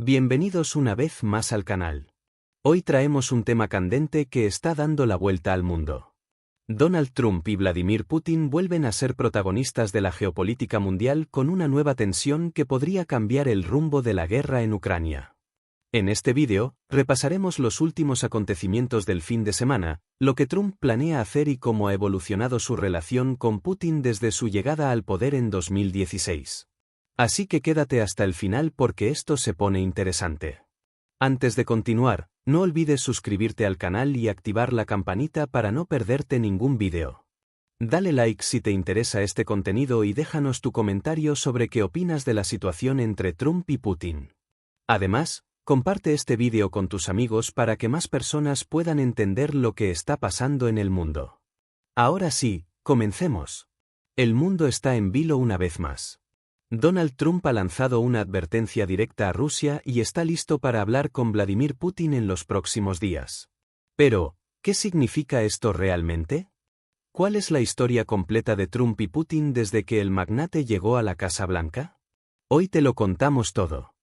Bienvenidos una vez más al canal. Hoy traemos un tema candente que está dando la vuelta al mundo. Donald Trump y Vladimir Putin vuelven a ser protagonistas de la geopolítica mundial con una nueva tensión que podría cambiar el rumbo de la guerra en Ucrania. En este vídeo, repasaremos los últimos acontecimientos del fin de semana, lo que Trump planea hacer y cómo ha evolucionado su relación con Putin desde su llegada al poder en 2016. Así que quédate hasta el final porque esto se pone interesante. Antes de continuar, no olvides suscribirte al canal y activar la campanita para no perderte ningún vídeo. Dale like si te interesa este contenido y déjanos tu comentario sobre qué opinas de la situación entre Trump y Putin. Además, comparte este vídeo con tus amigos para que más personas puedan entender lo que está pasando en el mundo. Ahora sí, comencemos. El mundo está en vilo una vez más. Donald Trump ha lanzado una advertencia directa a Rusia y está listo para hablar con Vladimir Putin en los próximos días. Pero, ¿qué significa esto realmente? ¿Cuál es la historia completa de Trump y Putin desde que el magnate llegó a la Casa Blanca? Hoy te lo contamos todo.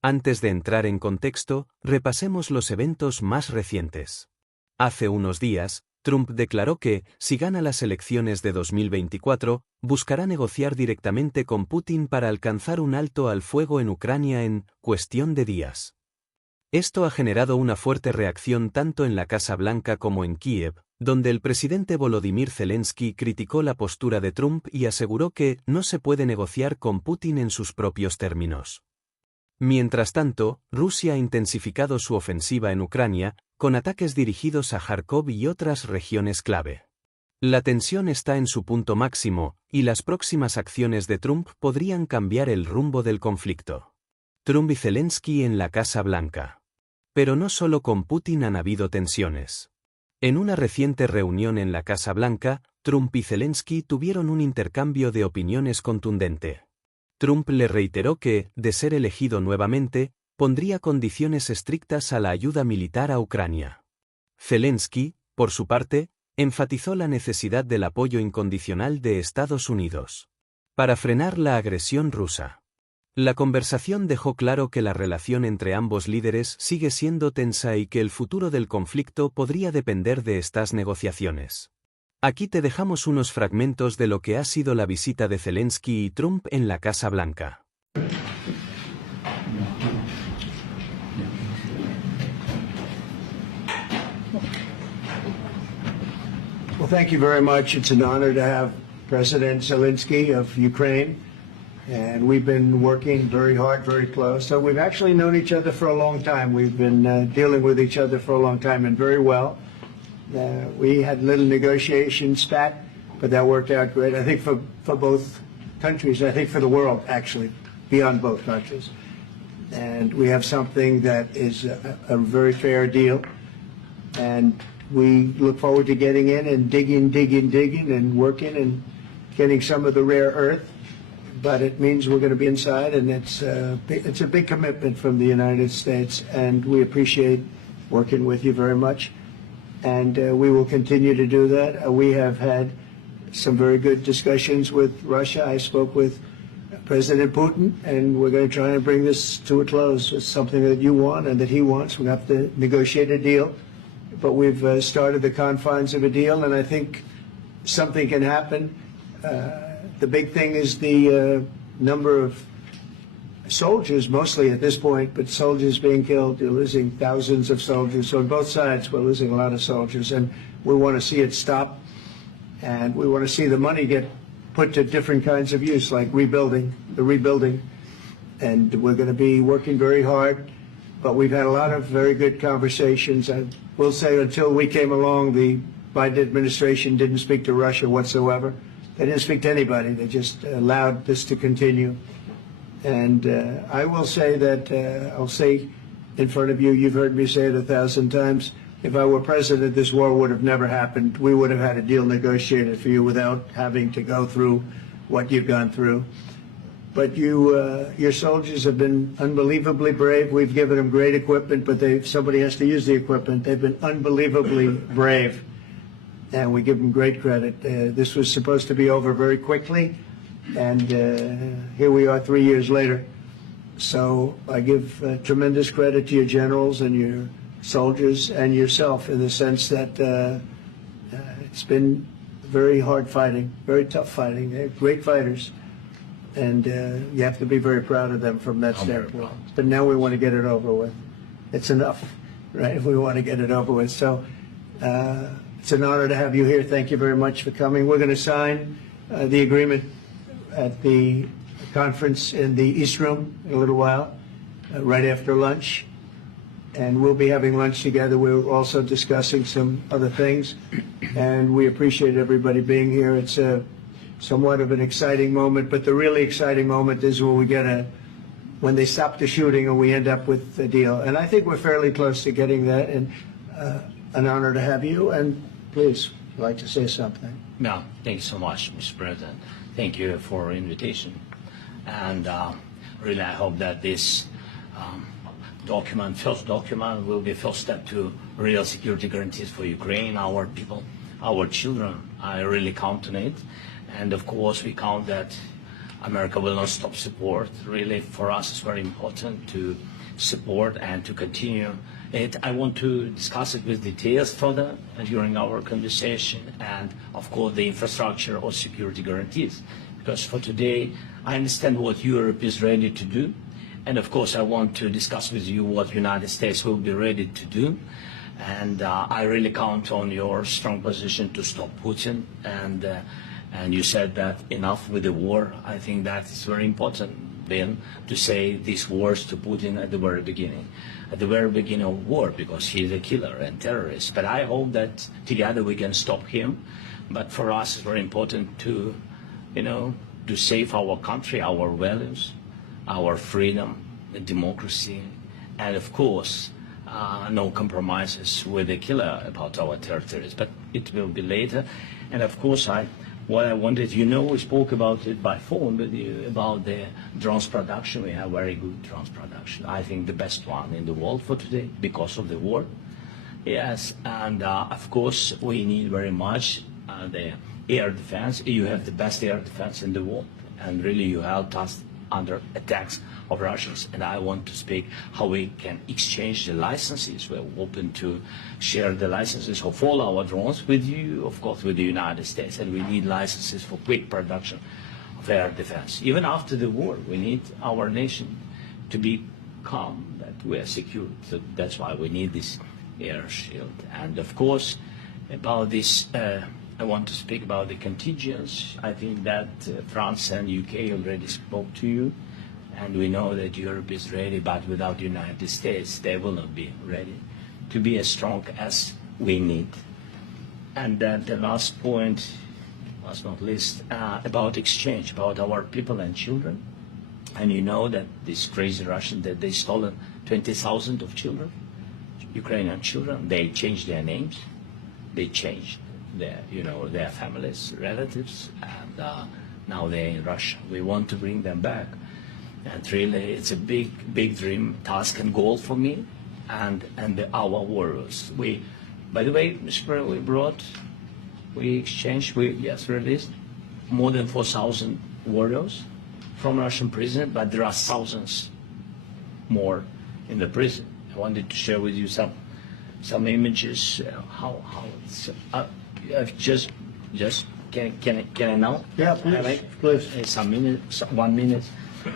Antes de entrar en contexto, repasemos los eventos más recientes. Hace unos días, Trump declaró que, si gana las elecciones de 2024, buscará negociar directamente con Putin para alcanzar un alto al fuego en Ucrania en cuestión de días. Esto ha generado una fuerte reacción tanto en la Casa Blanca como en Kiev, donde el presidente Volodymyr Zelensky criticó la postura de Trump y aseguró que no se puede negociar con Putin en sus propios términos. Mientras tanto, Rusia ha intensificado su ofensiva en Ucrania, con ataques dirigidos a Kharkov y otras regiones clave. La tensión está en su punto máximo, y las próximas acciones de Trump podrían cambiar el rumbo del conflicto. Trump y Zelensky en la Casa Blanca. Pero no solo con Putin han habido tensiones. En una reciente reunión en la Casa Blanca, Trump y Zelensky tuvieron un intercambio de opiniones contundente. Trump le reiteró que, de ser elegido nuevamente, pondría condiciones estrictas a la ayuda militar a Ucrania. Zelensky, por su parte, enfatizó la necesidad del apoyo incondicional de Estados Unidos para frenar la agresión rusa. La conversación dejó claro que la relación entre ambos líderes sigue siendo tensa y que el futuro del conflicto podría depender de estas negociaciones. Aquí te dejamos unos fragmentos de lo que ha sido la visita de Zelensky y Trump en la Casa Blanca. Well, thank you very much. It's an honor to have President Zelensky of Ukraine, and we've been working very hard, very close. So we've actually known each other for a long time. We've been dealing with each other for a long time and very well. We had a little negotiation spat, but that worked out great. I think for both countries, I think for the world, actually, beyond both countries. And we have something that is a very fair deal. And we look forward to getting in and digging and working and getting some of the rare earth. But it means we're going to be inside, and it's a big commitment from the United States, and we appreciate working with you very much. And we will continue to do that. We have had some very good discussions with Russia. I spoke with President Putin, and we're going to try and bring this to a close. It's something that you want and that he wants. We have to negotiate a deal, but we've started the confines of a deal, and I think something can happen. The big thing is the number of soldiers, mostly at this point, but soldiers being killed. You're losing thousands of soldiers. So on both sides, we're losing a lot of soldiers, and we want to see it stop. And we want to see the money get put to different kinds of use, like rebuilding. And we're going to be working very hard. But we've had a lot of very good conversations. I will say until we came along, the Biden administration didn't speak to Russia whatsoever. They didn't speak to anybody. They just allowed this to continue. And I will say that, I'll say in front of you, you've heard me say it 1,000 times, if I were president, this war would have never happened. We would have had a deal negotiated for you without having to go through what you've gone through. But your soldiers have been unbelievably brave. We've given them great equipment, but somebody has to use the equipment. They've been unbelievably brave, and we give them great credit. This was supposed to be over very quickly. And here we are 3 years later, So I give tremendous credit to your generals and your soldiers and yourself in the sense that it's been very hard fighting, very tough fighting. They're great fighters, and you have to be very proud of them from that standpoint. But now we want to get it over with. It's enough, right? We want to get it over with. So it's an honor to have you here. Thank you very much for coming. We're going to sign the agreement at the conference in the East Room in a little while, right after lunch. And we'll be having lunch together. We're also discussing some other things. And we appreciate everybody being here. It's somewhat of an exciting moment, but the really exciting moment is when we get when they stop the shooting and we end up with a deal. And I think we're fairly close to getting that, and an honor to have you. And please, if you'd like to say something. No, thank you so much, Mr. President. Thank you for the invitation. And really, I hope that this first document will be a first step to real security guarantees for Ukraine, our people, our children. I really count on it. And of course, we count that America will not stop support. Really, for us, it's very important to support and to continue it. I want to discuss it with details further during our conversation, and of course, the infrastructure or security guarantees. Because for today, I understand what Europe is ready to do. And of course, I want to discuss with you what the United States will be ready to do. And I really count on your strong position to stop Putin. And you said that enough with the war. I think that is very important, Ben, to say these words to Putin at the very beginning of war, because he's a killer and terrorist. But I hope that together we can stop him. But for us, it's very important to, to save our country, our values, our freedom, democracy, and of course, no compromises with the killer about our territories. But it will be later. And of course, what I wanted, we spoke about it by phone, but about the drones production. We have very good drones production. I think the best one in the world for today because of the war. Yes, and of course, we need very much the air defense. You have the best air defense in the world, and really you helped us under attacks of Russians. And I want to speak how we can exchange the licenses. We're open to share the licenses of all our drones with you, of course, with the United States. And we need licenses for quick production of air defense. Even after the war, we need our nation to be calm, that we are secure. So that's why we need this air shield. And of course, about this, I want to speak about the contingents. I think that France and UK already spoke to you, and we know that Europe is ready, but without the United States, they will not be ready to be as strong as we need. And then the last point, last not least, about exchange, about our people and children. And you know that this crazy Russian, that they stolen 20,000 of children, Ukrainian children. They changed their names, they changed their families, relatives, and now they're in Russia. We want to bring them back. And really, it's a big dream, task, and goal for me and our warriors. By the way, Mr. President, we released more than 4,000 warriors from Russian prison, but there are thousands more in the prison. I wanted to share with you some images. How it's, just can I now? Yeah, please. Some minutes, 1 minute.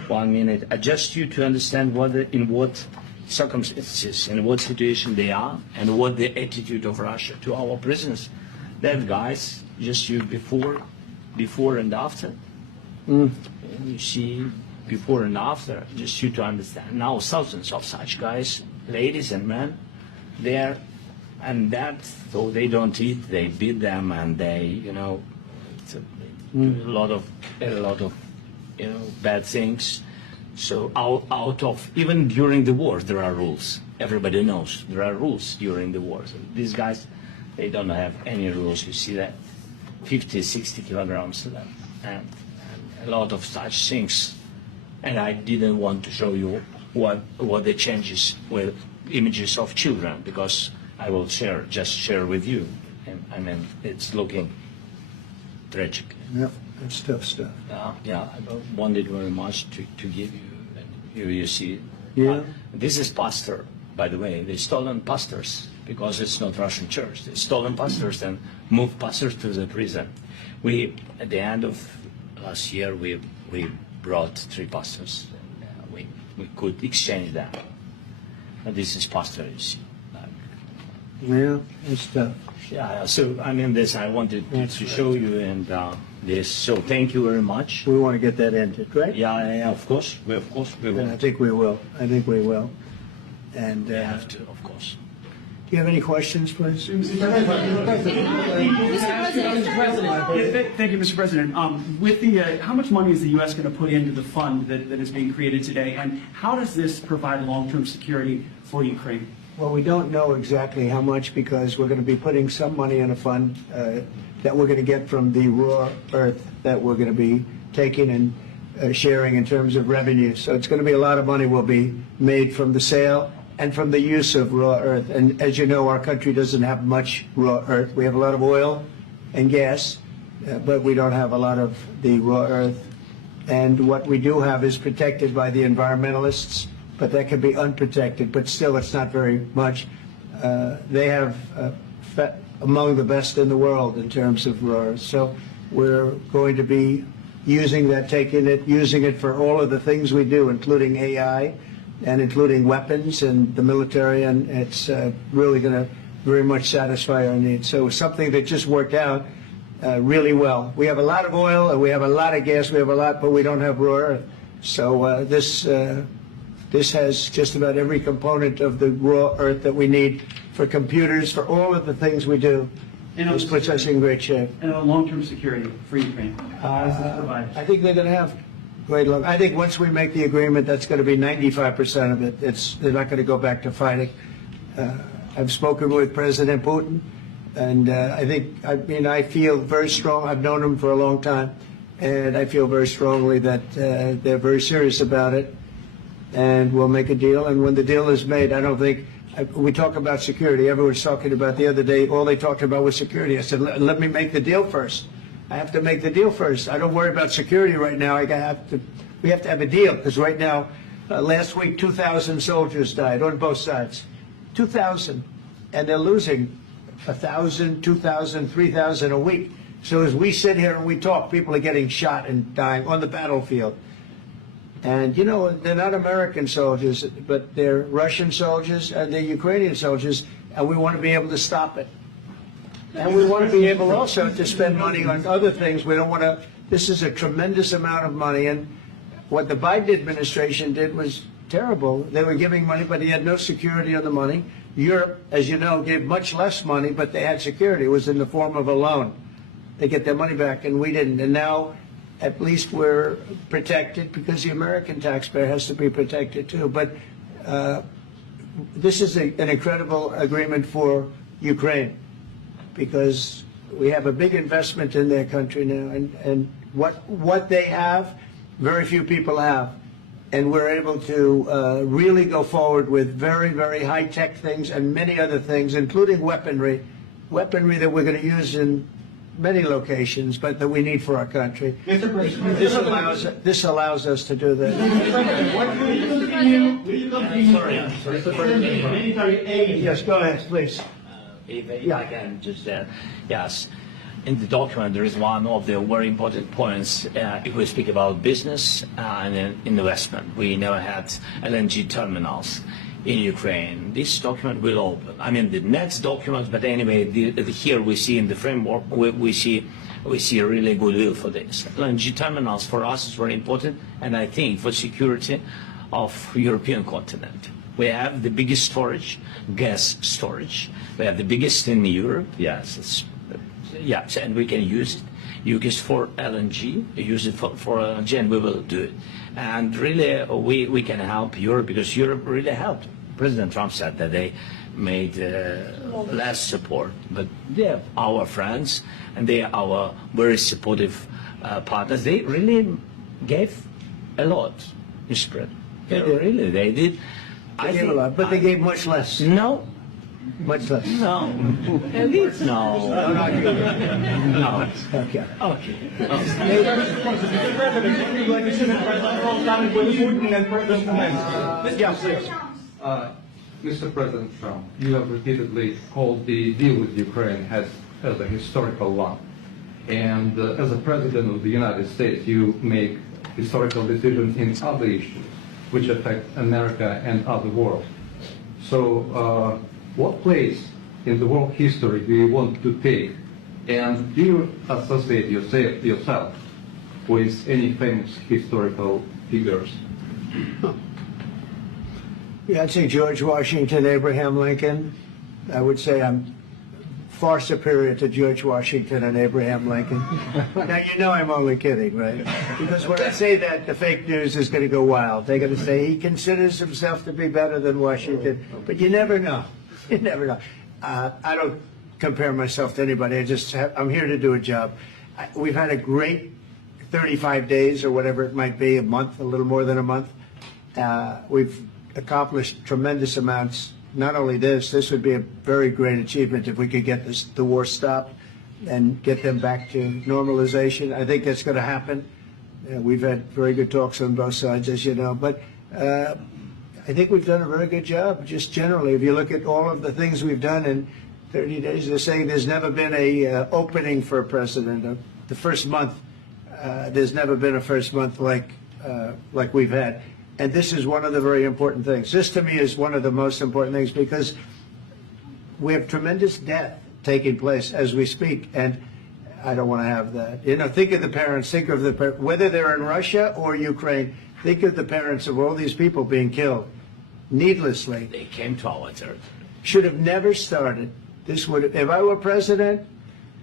1 minute. Just you to understand in what circumstances, in what situation they are, and what the attitude of Russia to our prisoners. That guys, just you before and after. You see, before and after, just you to understand. Now thousands of such guys, ladies and men, there, and that, so they don't eat, they beat them, and they, it's a lot of bad things. So out of, even during the war, there are rules. Everybody knows there are rules during the war. So these guys, they don't have any rules. You see that 50, 60 kilograms and a lot of such things. And I didn't want to show you what the changes with images of children, because I will just share with you. And I mean, it's looking tragic. Yep, it's tough stuff. Yeah, I wanted very much to give you, You see. Yeah. This is pastor, by the way. They stolen pastors because it's not Russian church. They stolen pastors and moved pastors to the prison. We, at the end of last year, we brought 3 pastors. We could exchange them. And this is pastor, you see. Yeah, it's tough. Yeah, so I mean this, I wanted to show you and this. So thank you very much. We want to get that ended, right? Yeah, of course. We will. And I think we will. I think we will. And We have to, of course. do you have any questions, please? Thank you, Mr. President. With the, how much money is the U.S. going to put into the fund that is being created today, and how does this provide long-term security for Ukraine? Well, we don't know exactly how much because we're going to be putting some money in a fund that we're going to get from the raw earth that we're going to be taking and sharing in terms of revenue. So it's going to be a lot of money will be made from the sale and from the use of raw earth. And as you know, our country doesn't have much raw earth. We have a lot of oil and gas, but we don't have a lot of the raw earth. And what we do have is protected by the environmentalists, but that can be unprotected, but still it's not very much. They have among the best in the world in terms of raw earth. So we're going to be using that, using it for all of the things we do, including AI and including weapons and the military, and it's really going to very much satisfy our needs. So something that just worked out really well. We have a lot of oil and we have a lot of gas, we have a lot, but we don't have raw earth. So this has just about every component of the raw earth that we need for computers, for all of the things we do. This puts us in great shape. And long-term security for Ukraine. How does this provide? I think they're going to have great luck. I think once we make the agreement, that's going to be 95% of it. They're not going to go back to fighting. I've spoken with President Putin, and I feel very strong. I've known him for a long time, and I feel very strongly that they're very serious about it. And we'll make a deal. And when the deal is made, I don't think we talk about security. Everyone's talking about the other day. All they talked about was security. I said, let me make the deal first. I have to make the deal first. I don't worry about security right now. We have to have a deal because right now, last week, 2,000 soldiers died on both sides. 2,000, and they're losing 1,000, 2,000, 3,000 a week. So as we sit here and we talk, people are getting shot and dying on the battlefield. And, you know, they're not American soldiers, but they're Russian soldiers and they're Ukrainian soldiers, and we want to be able to stop it. And we want to be able also to spend money on other things. We don't want to, this is a tremendous amount of money, and what the Biden administration did was terrible. They were giving money, but they had no security on the money. Europe, as you know, gave much less money, but they had security. It was in the form of a loan. They get their money back, and we didn't. And now, at least we're protected because the American taxpayer has to be protected too. But this is an incredible agreement for Ukraine because we have a big investment in their country now, and what they have, very few people have. And we're able to really go forward with very, very high-tech things and many other things, including weaponry that we're going to use in many locations, but that we need for our country. Mr. President, This allows us to do that. Yes, go ahead, please. If I can just yes. In the document, there is one of the very important points if we speak about business and investment. We never had LNG terminals in Ukraine. This document will open. I mean, the next document, but anyway, here we see in the framework, we see a really good will for this. LNG terminals for us is very important, and I think for security of European continent. We have the biggest storage, gas storage. We have the biggest in Europe. Yes, yes, and we can use it. Use it for LNG, use it for LNG, and we will do it. And really, we can help Europe because Europe really helped. President Trump said that they made less support, but they are our friends and they are our very supportive partners. They really gave a lot, Mr. President. Really, they did. They gave a lot, but they gave much less. No, Much less. No. At least no. No. Okay. Okay. Mr. President Trump, you have repeatedly called the deal with Ukraine as a historical one. And as a President of the United States, you make historical decisions in other issues which affect America and other world. So what place in the world history do you want to take? And do you associate yourself with any famous historical figures? Yeah, I'd say George Washington, Abraham Lincoln. I would say I'm far superior to George Washington and Abraham Lincoln. Now, you know I'm only kidding, right? Because when I say that, the fake news is going to go wild. They're going to say he considers himself to be better than Washington. But you never know. You never know. I don't compare myself to anybody. I'm here to do a job. We've had a great 35 days or whatever it might be, a month, a little more than a month. We've accomplished tremendous amounts. Not only this would be a very great achievement if we could get the war stopped and get them back to normalization. I think that's going to happen. We've had very good talks on both sides, as you know. But I think we've done a very good job, just generally. If you look at all of the things we've done in 30 days, they're saying there's never been a opening for a president. The first month, there's never been a first month like we've had. And this is one of the very important things. This, to me, is one of the most important things because we have tremendous death taking place as we speak, and I don't want to have that. You know, think of the parents, whether they're in Russia or Ukraine, think of the parents of all these people being killed needlessly. They came to our territory. Should have never started. This would, if I were president,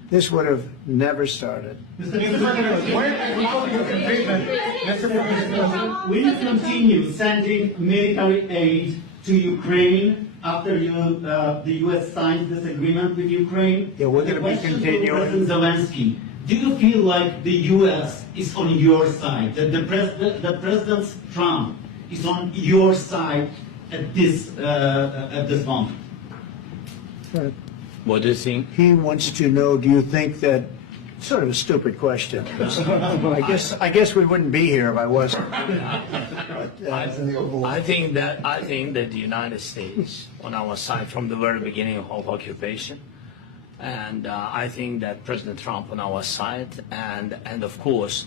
this would have never started. Mr. President, will you continue sending military aid to Ukraine after the U.S. signed this agreement with Ukraine? Yeah, we're going to be continuing. President Zelensky, do you feel like the U.S. is on your side, that the President Trump is on your side at this moment? Right. What do you think? He wants to know, do you think that, sort of a stupid question. I guess we wouldn't be here if I wasn't. I think that the United States on our side from the very beginning of occupation, and I think that President Trump on our side, and of course,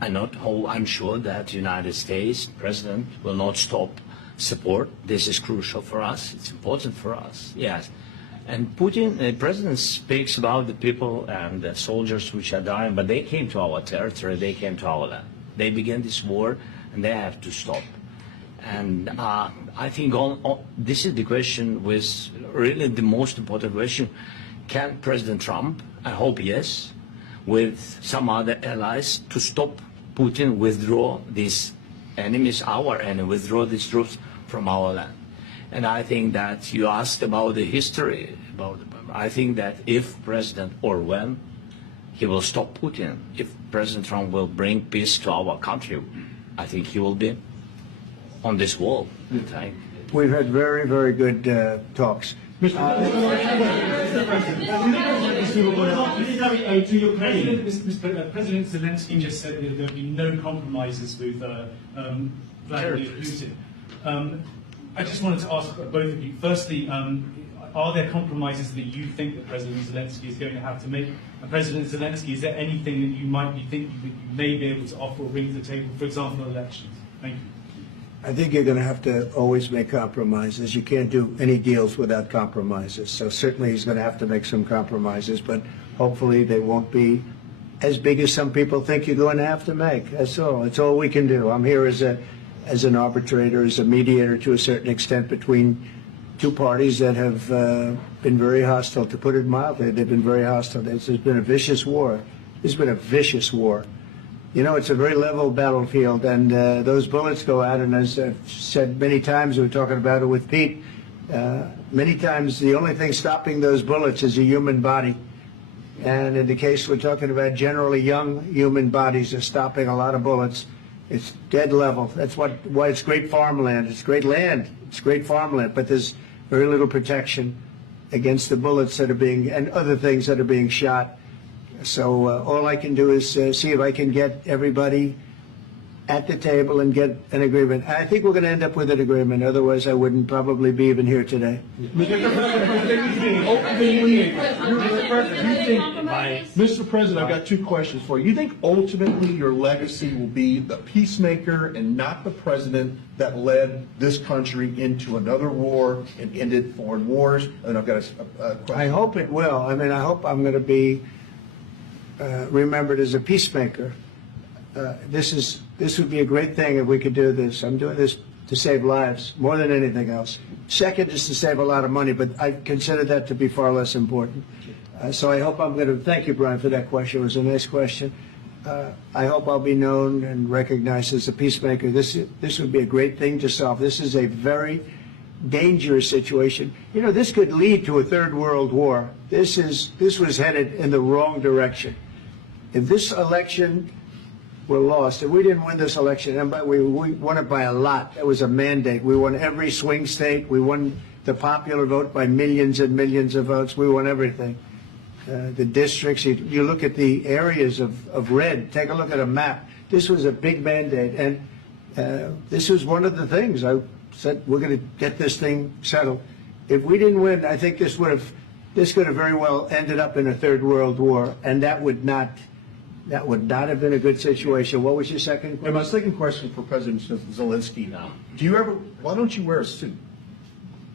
I'm sure that the United States President will not stop support. This is crucial for us. It's important for us. Yes. And Putin, the president, speaks about the people and the soldiers which are dying, but they came to our territory, they came to our land. They began this war, and they have to stop. And I think this is the question, with really the most important question. Can President Trump, I hope yes, with some other allies, to stop Putin, withdraw these enemies, our enemy, withdraw these troops from our land? And I think that you asked about the history. I think that if President, or when, he will stop Putin, if President Trump will bring peace to our country, I think he will be on this wall. We've had very, very good talks. Mr. President Zelensky just said that there will be no compromises with Vladimir Putin. I just wanted to ask both of you, firstly, are there compromises that you think that President Zelensky is going to have to make? And President Zelensky, is there anything that you might be thinking that you may be able to offer or bring to the table, for example, elections? Thank you. I think you're going to have to always make compromises. You can't do any deals without compromises. So certainly he's going to have to make some compromises, but hopefully they won't be as big as some people think you're going to have to make. That's all. That's all we can do. I'm here as an arbitrator, as a mediator to a certain extent between two parties that have been very hostile, to put it mildly. They've been very hostile. There's been a vicious war. There's been a vicious war. You know, it's a very level battlefield, and those bullets go out, and as I've said many times, we were talking about it with Pete, many times the only thing stopping those bullets is a human body. And in the case we're talking about, generally young human bodies are stopping a lot of bullets. It's dead level. That's why it's great farmland. It's great land. It's great farmland, but there's very little protection. against the bullets that are being, and other things that are being shot. So all I can do is see if I can get everybody at the table and get an agreement. I think we're going to end up with an agreement. Otherwise, I wouldn't probably be even here today. Mr. President, I've got two questions for you. You think ultimately your legacy will be the peacemaker and not the president that led this country into another war and ended foreign wars? And I've got a question. I hope it will. I mean, I hope I'm going to be remembered as a peacemaker. This would be a great thing if we could do this. I'm doing this to save lives more than anything else. Second is to save a lot of money, but I consider that to be far less important. So I hope I'm going to, thank you, Brian, for that question. It was a nice question. I hope I'll be known and recognized as a peacemaker. This would be a great thing to solve. This is a very dangerous situation. You know, this could lead to a third world war. This was headed in the wrong direction. If this election were lost, if we didn't win this election, and we won it by a lot, it was a mandate. We won every swing state. We won the popular vote by millions and millions of votes. We won everything. The districts, you look at the areas of red, take a look at a map. This was a big mandate, and this was one of the things I said, we're going to get this thing settled. If we didn't win, I think this could have very well ended up in a third world war, and that would not have been a good situation. What was your second question? And my second question for President Zelensky now. Why don't you wear a suit?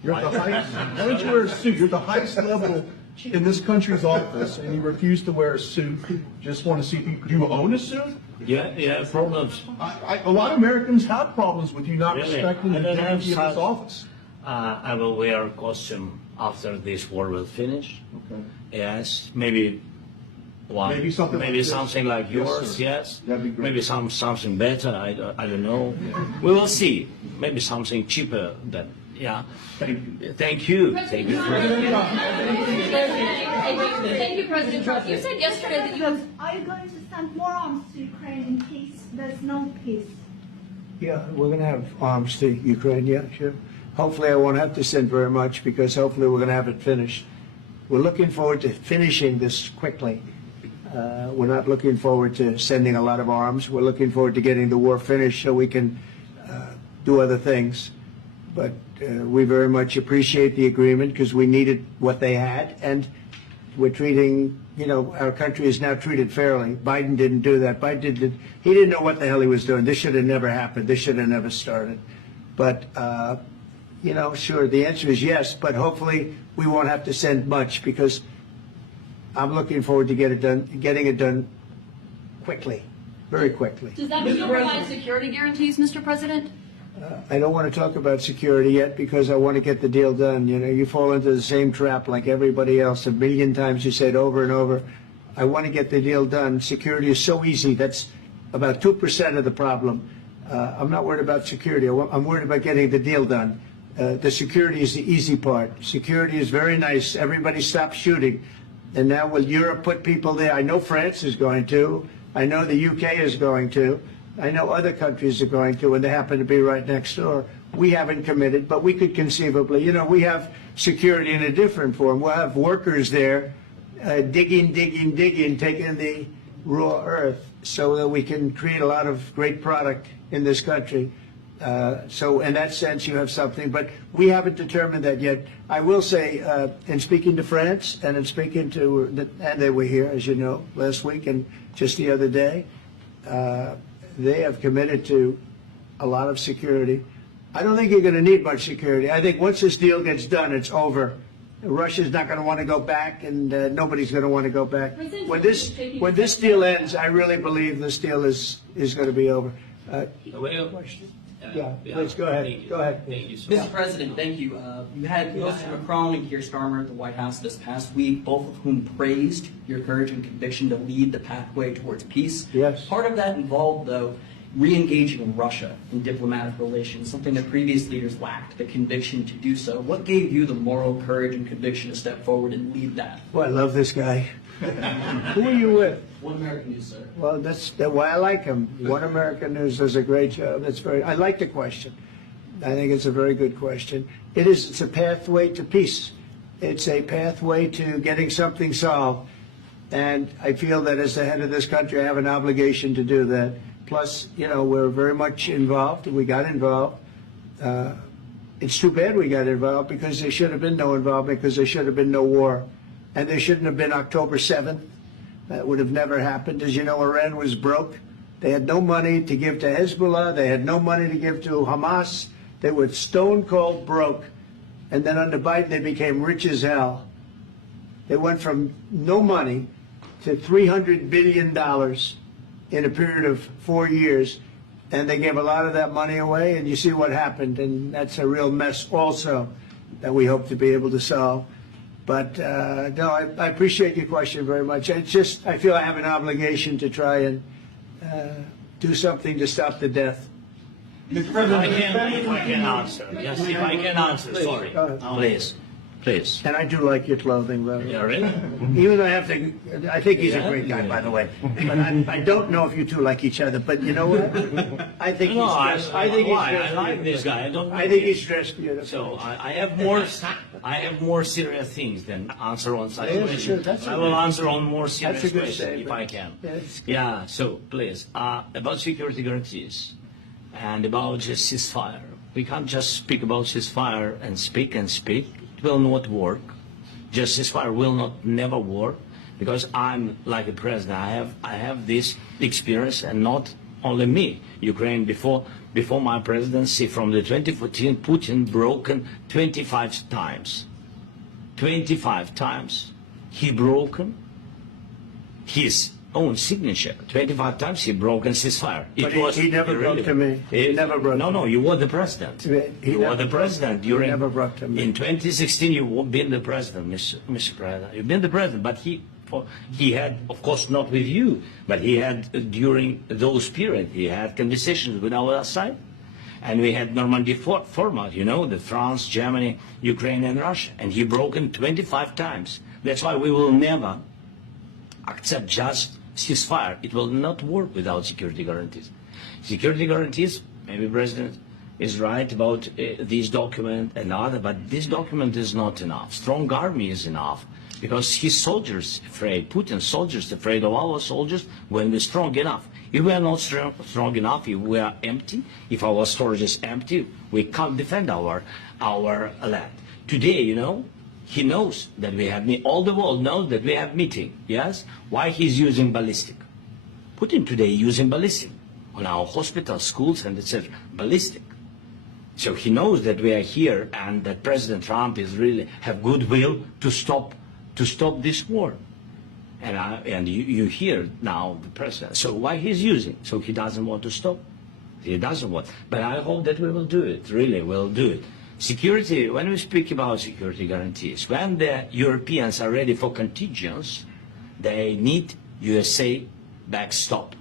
You're at the highest, why don't you wear a suit? You're at the highest level in this country's office, and you refuse to wear a suit. Just want to see if do you own a suit? Yeah, problems. A lot of Americans have problems with you not Really? respecting the I don't have dignity of this such- office. I will wear a costume after this war will finish. Okay. Yes, maybe one. Maybe something like this. something like Yes, yours. sir. Yes. That'd be great. Maybe something better. I don't know. We will see. Maybe something cheaper. Than yeah. Thank you. Thank you. Thank you, President Trump. You said yesterday that you have. Are you going to send more arms to Ukraine in case there's no peace? Yeah, we're going to have arms to Ukraine, yeah, sure. Hopefully I won't have to send very much because hopefully we're going to have it finished. We're looking forward to finishing this quickly. We're not looking forward to sending a lot of arms. We're looking forward to getting the war finished so we can do other things. But we very much appreciate the agreement because we needed what they had, and we're treating, you know, our country is now treated fairly. Biden didn't do that. He didn't know what the hell he was doing. This should have never happened. This should have never started. But, you know, sure, the answer is yes, but hopefully we won't have to send much because I'm looking forward to getting it done quickly, very quickly. Does that mean you'll provide security guarantees, Mr. President? I don't want to talk about security yet because I want to get the deal done. You know, you fall into the same trap like everybody else. A million times you say it over and over. I want to get the deal done. Security is so easy. That's about 2% of the problem. I'm not worried about security. I'm worried about getting the deal done. The security is the easy part. Security is very nice. Everybody stops shooting. And now will Europe put people there? I know France is going to. I know the UK is going to. I know other countries are going to, and they happen to be right next door. We haven't committed, but we could conceivably. You know, we have security in a different form. We'll have workers there digging, taking the raw earth so that we can create a lot of great product in this country. So in that sense, you have something, but we haven't determined that yet. I will say, in speaking to France and in speaking to, and they were here, as you know, last week and just the other day, they have committed to a lot of security. I don't think you're going to need much security. I think once this deal gets done, it's over. Russia's not going to want to go back, and nobody's going to want to go back. When this deal ends, I really believe this deal is going to be over. Yeah, please go ahead. Go ahead. Thank you so Mr. President, thank you. You had Mr. Macron and Keir Starmer at the White House this past week, both of whom praised your courage and conviction to lead the pathway towards peace. Yes. Part of that involved, though, re-engaging Russia in diplomatic relations, something that previous leaders lacked the conviction to do so. What gave you the moral courage and conviction to step forward and lead that? Well, I love this guy. Who are you with? One American News, sir. Well, that's why I like him. One American News does a great job. I like the question. I think it's a very good question. It's a pathway to peace. It's a pathway to getting something solved. And I feel that as the head of this country, I have an obligation to do that. Plus, you know, we're very much involved. We got involved. It's too bad we got involved because there should have been no involvement, because there should have been no war. And there shouldn't have been October 7th. That would have never happened. As you know, Iran was broke. They had no money to give to Hezbollah. They had no money to give to Hamas. They were stone cold broke. And then under Biden, they became rich as hell. They went from no money to $300 billion in a period of 4 years. And they gave a lot of that money away, and you see what happened. And that's a real mess also that we hope to be able to solve. But no, I appreciate your question very much. It's just, I feel I have an obligation to try and do something to stop the death. Mr. President, if I can answer. Yes, if I can answer, sorry. Please, please. And I do like your clothing, though. Yeah, really? Even though I think he's a great guy, by the way. But I don't know if you two like each other. But you know what? I think No, he's dressed. I think he's I dressed. like this guy. I think he's dressed beautiful. So I have more serious things than answer on such Yeah, questions. sure, that's I a will good- answer on more serious that's a good questions if statement. I can. Yes. Yeah. So please, about security guarantees and about just ceasefire. We can't just speak about ceasefire and speak and speak. It will not work. Just ceasefire will not never work, because I'm like a president. I have this experience, and not only me. Ukraine before my presidency, from the 2014, Putin broken 25 times. 25 times he broken his own signature. 25 times he broken ceasefire. But he never broke to me. He never broke to me. No, you were the president. He You were never the president He during. never broke to me. In 2016, you've been the president, Mr. President. You've been the president, but he had, of course, not with you, but he had during those periods, he had conversations with our side, and we had Normandy format, you know, the France, Germany, Ukraine, and Russia, and he broken 25 times. That's why we will never accept just ceasefire. It will not work without security guarantees. Security guarantees, maybe President is right about this document and other, but this document is not enough. Strong army is enough, because his soldiers afraid, Putin's soldiers afraid of our soldiers when we're strong enough. If we are not strong enough, if we are empty, if our storage is empty, we can't defend our land. Today, you know, he knows that we have, all the world knows that we have meeting, yes? Why he's using ballistic? Putin today using ballistic on our hospitals, schools, and etc. Ballistic. So he knows that we are here, and that President Trump is really have goodwill to stop this war. And you hear now the president. So why he's using? So he doesn't want to stop. He doesn't want. But I hope that we will do it. Really, we'll do it. Security, when we speak about security guarantees, when the Europeans are ready for contingents, they need USA backstop.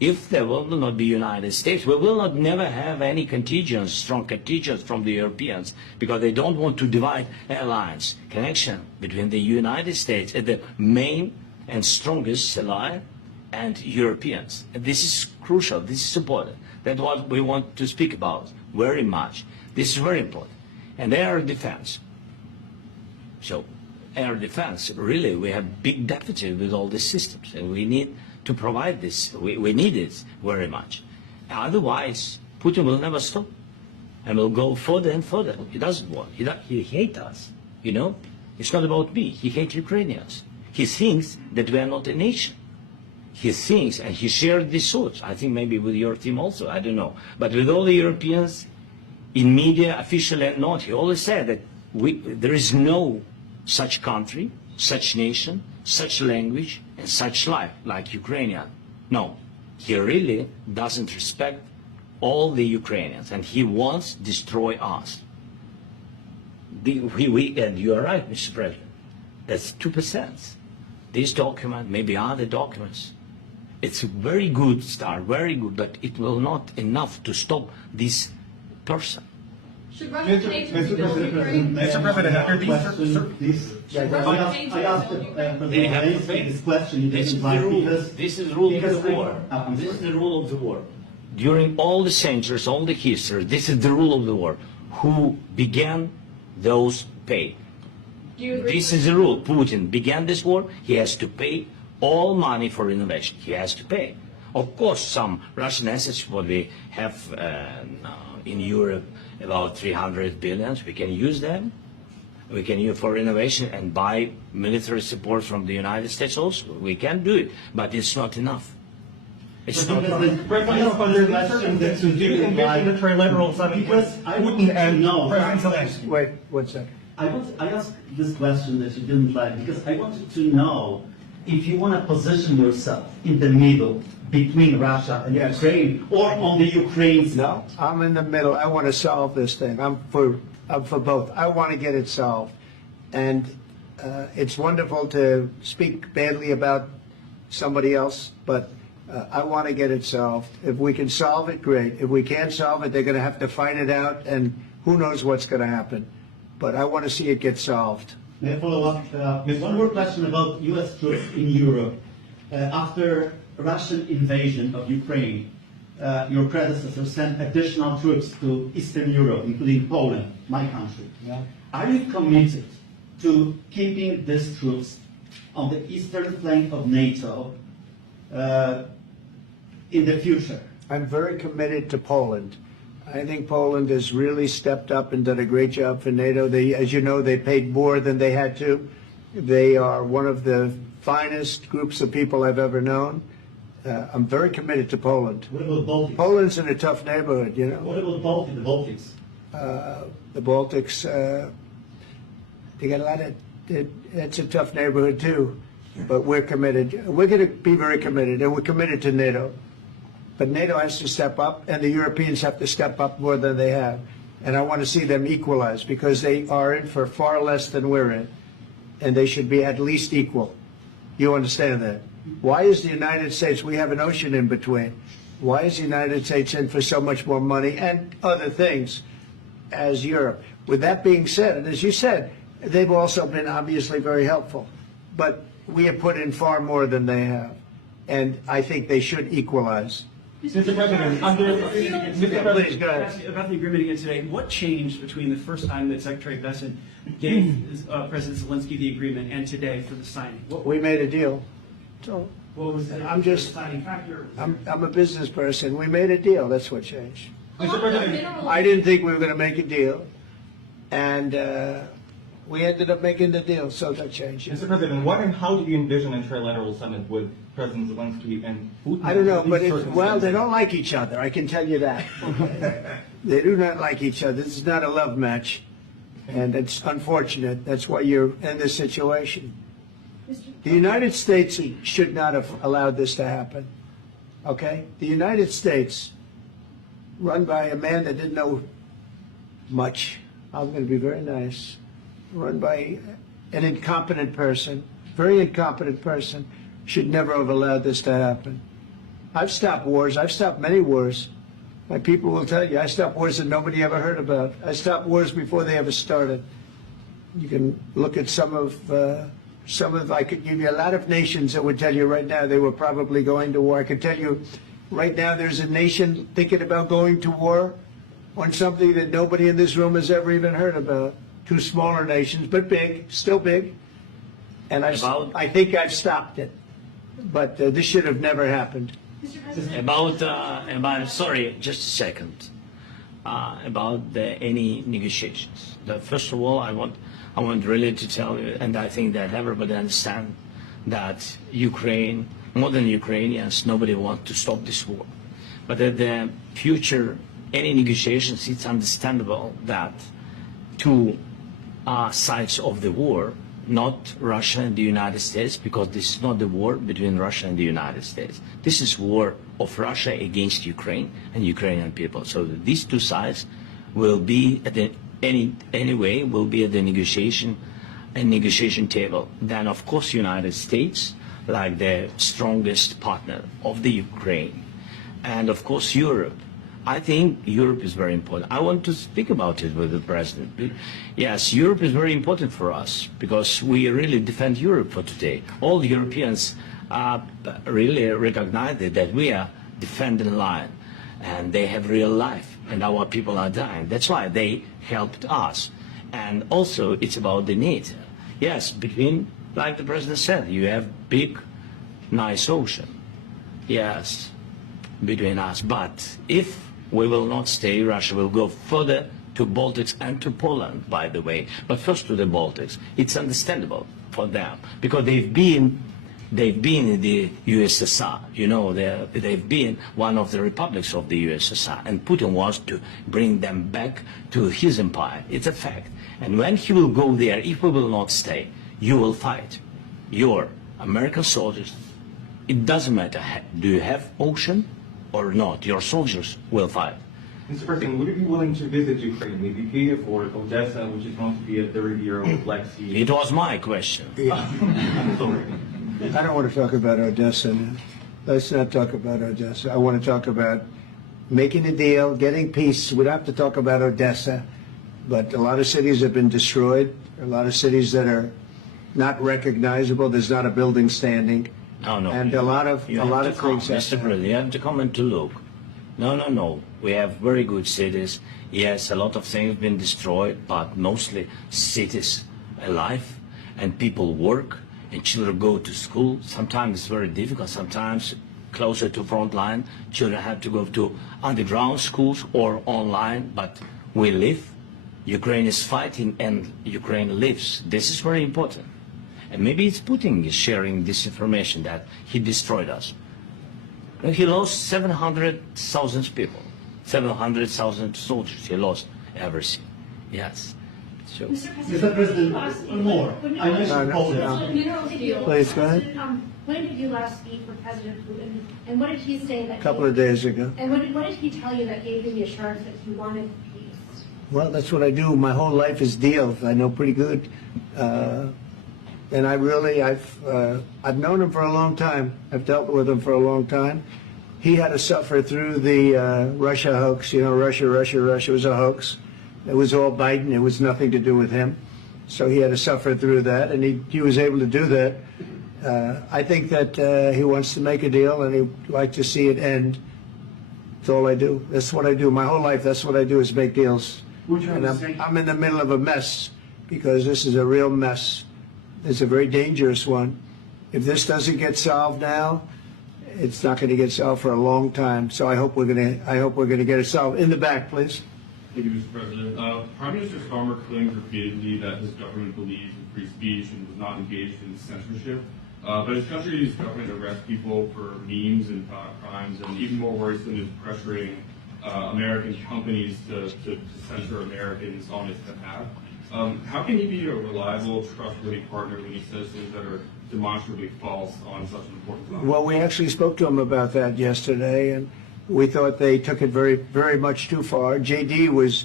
If there will not be United States, we will not never have any contingents, strong contingents from the Europeans, because they don't want to divide alliance, connection between the United States as the main and strongest ally and Europeans. And this is crucial, this is important. That's what we want to speak about very much. This is very important. And air defense. So air defense, really, we have big deficit with all these systems, and we need to provide this. We need it very much. Otherwise, Putin will never stop, and will go further and further. He doesn't want. He hates us. You know, it's not about me. He hates Ukrainians. He thinks that we are not a nation. He thinks, and he shared these thoughts. I think maybe with your team also. I don't know, but with all the Europeans, in media, officially and not, he always said that there is no such country, such nation, such language, and such life like Ukrainian. No, he really doesn't respect all the Ukrainians, and he wants to destroy us. And you are right, Mr. President. That's 2%. This document, maybe other documents, it's a very good start, very good, but it will not enough to stop this person. Should Russia change its Mr. views on Ukraine? Mr. President, after these, Should Russia change its views on Ukraine? They have to pay. This question you This is didn't the like rule. because This is the rule of because the war. I'm This is sorry. the rule of the war. During all the centuries, all the history, this is the rule of the war. Who began, those pay. Do you agree This with is the rule. Putin began this war. He has to pay all money for innovation. He has to pay. Of course, some Russian assets, what we have in Europe, about 300 billions, we can use them. We can use for innovation and buy military support from the United States also. We can do it, but it's not enough. It's not enough. Do you envision the trilateral summit with Putin and President Zelensky? Wait, 1 second. I asked this question that you didn't like because I wanted to know if you want to position yourself in the middle between Russia and Yes. Ukraine or on the Ukraine side. No, I'm in the middle. I want to solve this thing. I'm for both. I want to get it solved. And it's wonderful to speak badly about somebody else, but I want to get it solved. If we can solve it, great. If we can't solve it, they're going to have to fight it out, and who knows what's going to happen. But I want to see it get solved. May I follow up? One more question about U.S. troops in Europe. After Russian invasion of Ukraine, your predecessor sent additional troops to Eastern Europe, including Poland, my country. Yeah. Are you committed to keeping these troops on the eastern flank of NATO in the future? I'm very committed to Poland. I think Poland has really stepped up and done a great job for NATO. They, as you know, they paid more than they had to. They are one of the finest groups of people I've ever known. I'm very committed to Poland. What about Baltics? Poland's in a tough neighborhood, you know. What about the Baltics? The Baltics, they got a lot of, it's a tough neighborhood too. But we're committed. We're going to be very committed, and we're committed to NATO. But NATO has to step up, and the Europeans have to step up more than they have. And I want to see them equalize, because they are in for far less than we're in. And they should be at least equal. You understand that? Why is the United States, we have an ocean in between. Why is the United States in for so much more money and other things as Europe? With that being said, and as you said, they've also been obviously very helpful. But we have put in far more than they have. And I think they should equalize. Mr. President, Please, go ahead. About the agreement again today, what changed between the first time that Secretary Bessent gave President Zelensky the agreement and today for the signing? We made a deal. So What was the I'm just, deciding factor? I'm a business person. We made a deal. That's what changed. Mr. President, I didn't think we were going to make a deal. And we ended up making the deal, so that changed. Mr. President, what and how do you envision a trilateral summit with President Zelensky and Putin? I don't know, but These well, they circumstances? don't like each other. I can tell you that. They do not like each other. This is not a love match, and it's unfortunate. That's why you're in this situation. The United States should not have allowed this to happen. Okay? The United States, run by a man that didn't know much. I'm going to be very nice. Run by an incompetent person, very incompetent person, should never have allowed this to happen. I've stopped wars. I've stopped many wars. My people will tell you, I stopped wars that nobody ever heard about. I stopped wars before they ever started. You can look at some of, I could give you a lot of nations that would tell you right now they were probably going to war. I could tell you right now there's a nation thinking about going to war on something that nobody in this room has ever even heard about. Two smaller nations, but big, still big. And I think I've stopped it. But this should have never happened. Mr. President. About sorry, just a second. About any negotiations. First of all, I want really to tell you, and I think that everybody understands that Ukraine, more than Ukrainians, nobody wants to stop this war. But at the future, any negotiations, it's understandable that two sides of the war, not Russia and the United States, because this is not the war between Russia and the United States. This is war of Russia against Ukraine and Ukrainian people. So these two sides will be at the anyway will be at the negotiation table. Then of course United States, like the strongest partner of the Ukraine, and of course Europe. I think Europe is very important. I want to speak about it with the President. Yes, Europe is very important for us because we really defend Europe for today. All Europeans really recognize that we are defending line and they have real life and our people are dying. That's why they helped us. And also it's about the NATO. Yes, between, like the president said, you have big, nice ocean. Yes, between us. But if we will not stay, Russia will go further to Baltics and to Poland, by the way. But first to the Baltics. It's understandable for them because they've been in the USSR. You know, they've been one of the republics of the USSR, and Putin wants to bring them back to his empire. It's a fact. And when he will go there, if we will not stay, you will fight. Your American soldiers, it doesn't matter, do you have ocean or not, your soldiers will fight. Mr. President, would you be willing to visit Ukraine, maybe Kiev or Odessa, which is going to be a 30-year-old Black Sea? It was my question. I don't want to talk about Odessa now. Let's not talk about Odessa. I want to talk about making a deal, getting peace. We don't have to talk about Odessa, but a lot of cities have been destroyed. A lot of cities that are not recognizable. There's not a building standing. No. And a lot of things. Mr. President, you have to come and to look. No. We have very good cities. Yes, a lot of things have been destroyed, but mostly cities alive, and people work, and children go to school. Sometimes it's very difficult. Sometimes closer to front line, children have to go to underground schools or online. But we live. Ukraine is fighting, and Ukraine lives. This is very important. And maybe it's Putin is sharing this information that he destroyed us. And he lost 700,000 people, 700,000 soldiers. He lost everything. Yes. So. Mr. President, one more. I mentioned Poland. Please, go ahead. When did you last speak with President Putin, and what did he say that? A couple of days ago. And what did he tell you that gave you the assurance that he wanted peace? Well, that's what I do. My whole life is deals. I know pretty good. And I've known him for a long time. I've dealt with him for a long time. He had to suffer through the Russia hoax. You know, Russia was a hoax. It was all Biden. It was nothing to do with him. So he had to suffer through that, and he was able to do that. I think that he wants to make a deal, and he'd like to see it end. That's all I do. That's what I do. My whole life, that's what I do is make deals. And I'm in the middle of a mess because this is a real mess. It's a very dangerous one. If this doesn't get solved now, it's not going to get solved for a long time. So I hope we're going to get it solved. In the back, please. Thank you, Mr. President. Prime Minister Starmer claimed repeatedly that his government believes in free speech and was not engaged in censorship. But his country's government arrests people for memes and crimes, and even more worrisome is pressuring American companies to censor Americans on his behalf. How can he be a reliable, trustworthy partner when he says things that are demonstrably false on such an important topic? Well, we actually spoke to him about that yesterday, and we thought they took it very, very much too far. JD was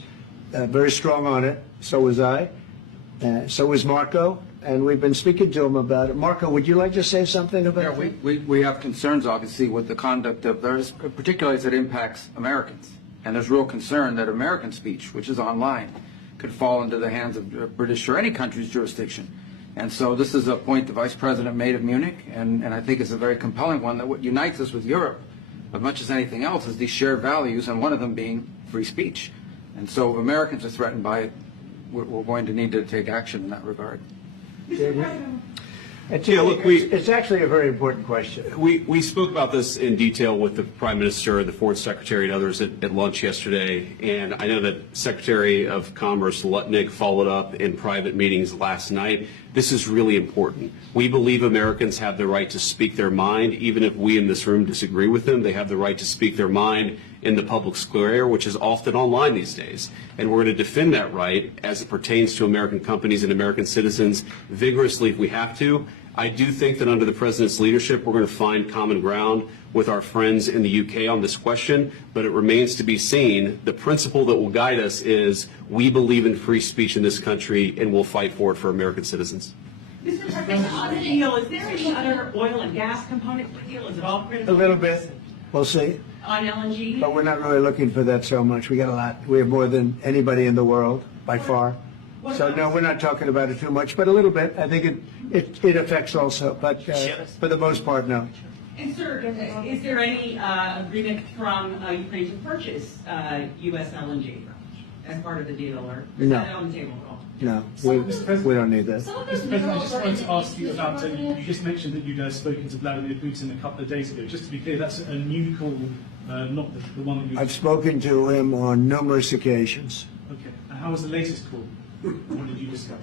very strong on it. So was I. So was Marco. And we've been speaking to him about it. Marco, would you like to say something about that? We have concerns, obviously, with the conduct of theirs, particularly as it impacts Americans. And there's real concern that American speech, which is online, could fall into the hands of British or any country's jurisdiction. And so this is a point the Vice President made of Munich, and I think it's a very compelling one, that what unites us with Europe, as much as anything else, is these shared values, and one of them being free speech. And so if Americans are threatened by it, we're going to need to take action in that regard. It's actually a very important question. We spoke about this in detail with the Prime Minister, the Foreign Secretary, and others at lunch yesterday. And I know that Secretary of Commerce Lutnick followed up in private meetings last night. This is really important. We believe Americans have the right to speak their mind, even if we in this room disagree with them. They have the right to speak their mind in the public square, which is often online these days. And we're going to defend that right as it pertains to American companies and American citizens vigorously if we have to. I do think that under the President's leadership, we're going to find common ground with our friends in the UK on this question, but it remains to be seen. The principle that will guide us is we believe in free speech in this country, and we'll fight for it for American citizens. Mr. President, on the deal, is there any other oil and gas component to the deal? Is it all critical? A little bit. We'll see. On LNG? But we're not really looking for that so much. We got a lot. We have more than anybody in the world, by far. So, no, we're not talking about it too much, but a little bit. I think it affects also, but for the most part, no. And, sir, is there any agreement from Ukraine to purchase U.S. LNG? as part of the deal, or is No. that on the table at all? No, we don't need that. Mr. President, I just wanted to ask you about, you just mentioned that you'd spoken to Vladimir Putin a couple of days ago. Just to be clear, that's a new call, not the one that you... I've spoken to him on numerous occasions. Okay. And how was the latest call? What did you discuss?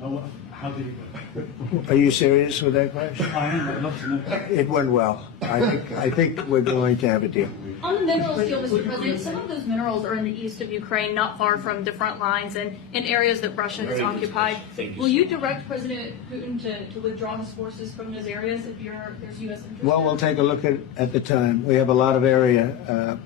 How did it go? Are you serious with that question? I am. I'd love to know. It went well. I think we're going to have a deal. On the minerals deal, Mr. President, some of those minerals are in the east of Ukraine, not far from the front lines and in areas that Russia has occupied. Will you direct President Putin to withdraw his forces from those areas if there's U.S. interest? Well, we'll take a look at the time. We have a lot of area.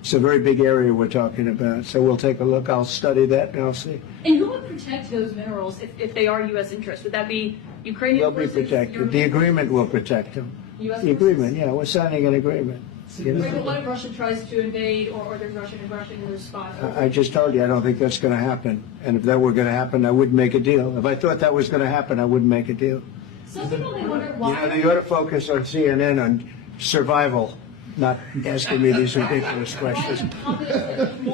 It's a very big area we're talking about. So we'll take a look. I'll study that and I'll see. And who would protect those minerals if they are U.S. interests? Would that be Ukrainian They'll be forces, protected. The European agreement will protect them. U.S. The agreement, yeah, we're signing an agreement. You Right, but know? what if Russia tries to invade or there's Russian aggression in those spots? I just told you, I don't think that's going to happen. And if that were going to happen, I wouldn't make a deal. If I thought that was going to happen, I wouldn't make a deal. Some people may wonder You why. know, you ought to focus on CNN on survival, not asking me these ridiculous questions.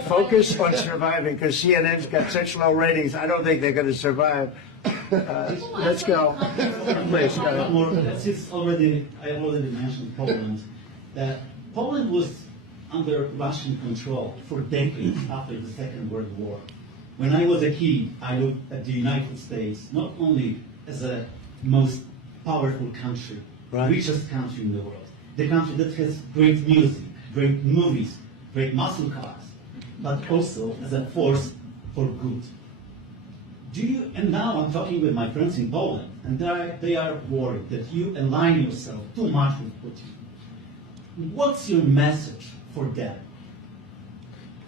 Focus on surviving, because CNN's got such low ratings, I don't think they're going to survive. Let's go. Please, go. Since I already mentioned Poland, that Poland was under Russian control for decades after the Second World War. When I was a kid, I looked at the United States not only as a most powerful country, richest country in the world, the country that has great music, great movies, great muscle cars, but also as a force for good. And now I'm talking with my friends in Poland, and they are worried that you align yourself too much with Putin. What's your message for them?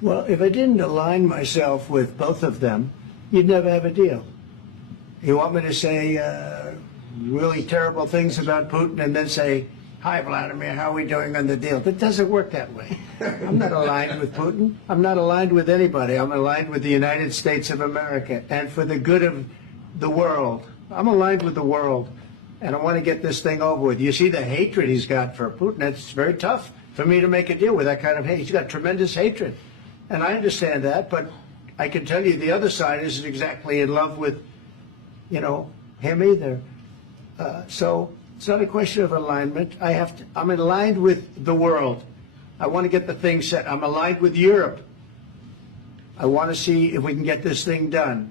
Well, if I didn't align myself with both of them, you'd never have a deal. You want me to say really terrible things about Putin and then say, "Hi, Vladimir, how are we doing on the deal?" It doesn't work that way. I'm not aligned with Putin. I'm not aligned with anybody. I'm aligned with the United States of America and for the good of the world. I'm aligned with the world, and I want to get this thing over with. You see the hatred he's got for Putin. It's very tough for me to make a deal with that kind of hate. He's got tremendous hatred, and I understand that, but I can tell you the other side isn't exactly in love with, him either. So it's not a question of alignment. I'm aligned with the world. I want to get the thing set. I'm aligned with Europe. I want to see if we can get this thing done.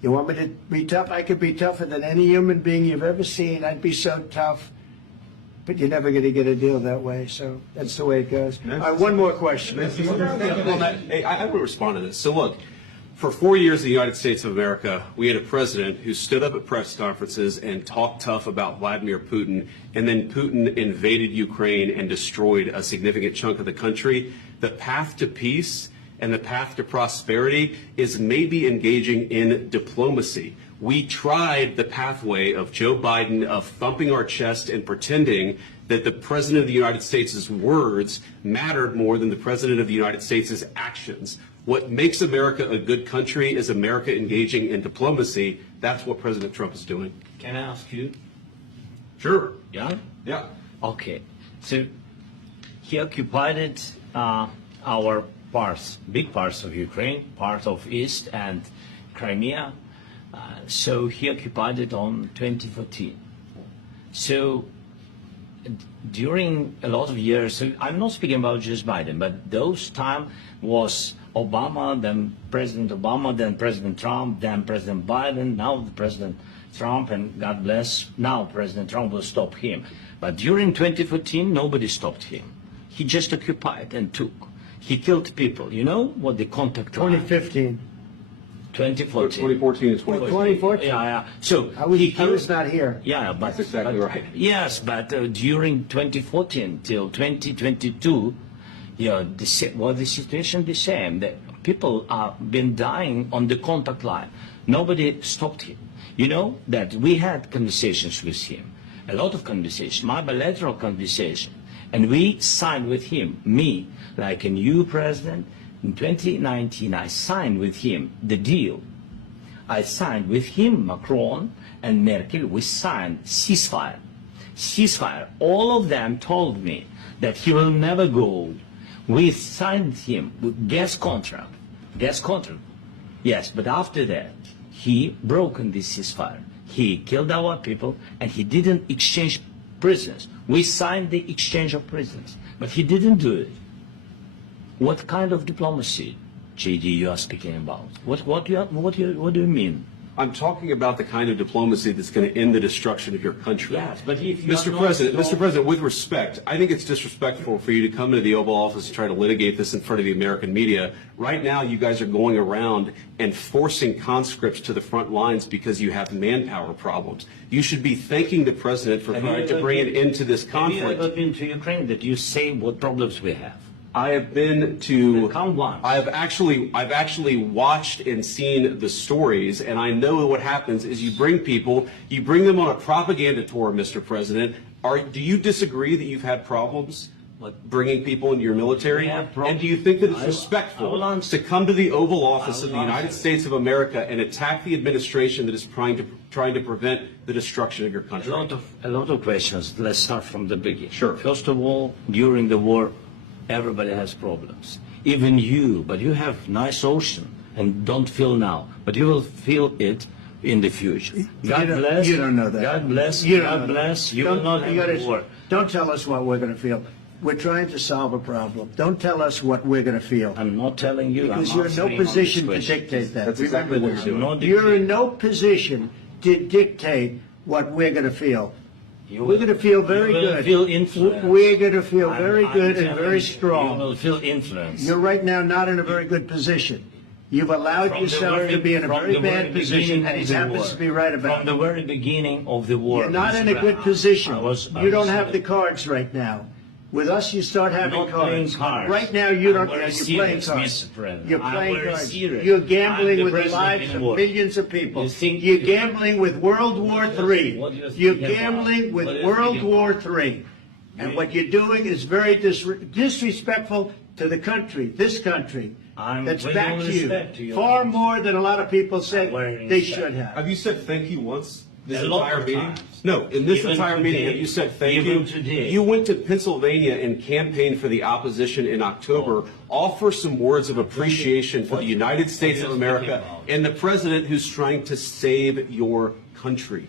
You want me to be tough? I could be tougher than any human being you've ever seen. I'd be so tough. But you're never going to get a deal that way. So that's the way it goes. One more question. I would respond to this. So look, for 4 years in the United States of America, we had a president who stood up at press conferences and talked tough about Vladimir Putin, and then Putin invaded Ukraine and destroyed a significant chunk of the country. The path to peace and the path to prosperity is maybe engaging in diplomacy. We tried the pathway of Joe Biden of thumping our chest and pretending that the President of the United States' words mattered more than the President of the United States' actions. What makes America a good country is America engaging in diplomacy. That's what President Trump is doing. Can I ask you? Sure. Yeah? Yeah. Okay. So he occupied our parts, big parts of Ukraine, part of East and Crimea. So he occupied it on 2014. So during a lot of years, so I'm not speaking about just Biden, but those time was Obama, then President Obama, then President Trump, then President Biden, now the President Trump, and God bless, now President Trump will stop him. But during 2014, nobody stopped him. He just occupied and took. He killed people. You know what the contact line? 2015. 2014. 2014 and 2014. 2014? Yeah. So I was not here. Yeah, but that's exactly right. Yes, but during 2014 till 2022, the situation the same. That people have been dying on the contact line. Nobody stopped him. You know that we had conversations with him, a lot of conversations, my bilateral conversation, and we signed with him, me, like a new president. In 2019, I signed with him the deal. I signed with him, Macron and Merkel, we signed ceasefire. Ceasefire. All of them told me that he will never go. We signed him with gas contract gas contract. Yes, but after that, he broken this ceasefire. He killed our people, and he didn't exchange prisoners. We signed the exchange of prisoners, but he didn't do it. What kind of diplomacy, JD, you are speaking about? What do you mean? I'm talking about the kind of diplomacy that's going to end the destruction of your country. Yes, but if you Mr. President, with respect, I think it's disrespectful for you to come into the Oval Office and try to litigate this in front of the American media. Right now, you guys are going around and forcing conscripts to the front lines because you have manpower problems. You should be thanking the President for trying to bring it into this conflict. Have you ever been to Ukraine that you say what problems we have? I have been to. Count one. I've actually watched and seen the stories, and I know what happens is you bring them on a propaganda tour, Mr. President. Do you disagree that you've had problems bringing people into your military? And do you think that it's respectful to come to the Oval Office of the United States of America and attack the administration that is trying to prevent the destruction of your country? A lot of questions. Let's start from the beginning. Sure. First of all, during the war, everybody has problems. Even you, but you have nice ocean and don't feel now, but you will feel it in the future. God bless. You don't know that. God bless. You God bless. You will not have war. Don't tell us what we're going to feel. We're trying to solve a problem. Don't tell us what we're going to feel. I'm not telling you. Because you're in no position to dictate that. That's exactly what you're doing. You're in no position to dictate what we're going to feel. We're going to feel very good. You will feel influence. We're going to feel very good and very strong. You will feel influence. You're right now not in a very good position. You've allowed yourself to be in a very bad position, and he happens to be right about it. From the very beginning of the war. You're not in a good position. You don't have the cards right now. With us, you start having cards. Right now, you don't. You're playing cards. You're playing cards. You're gambling with the lives of millions of people. You're gambling with World War III. You're gambling with World War III. And what you're doing is very disrespectful to the country, this country, that's back to you, far more than a lot of people say they should have. Have you said thank you once? This entire meeting? No, in this entire meeting, have you said thank you? You went to Pennsylvania and campaigned for the opposition in October. Offer some words of appreciation for the United States of America and the president who's trying to save your country.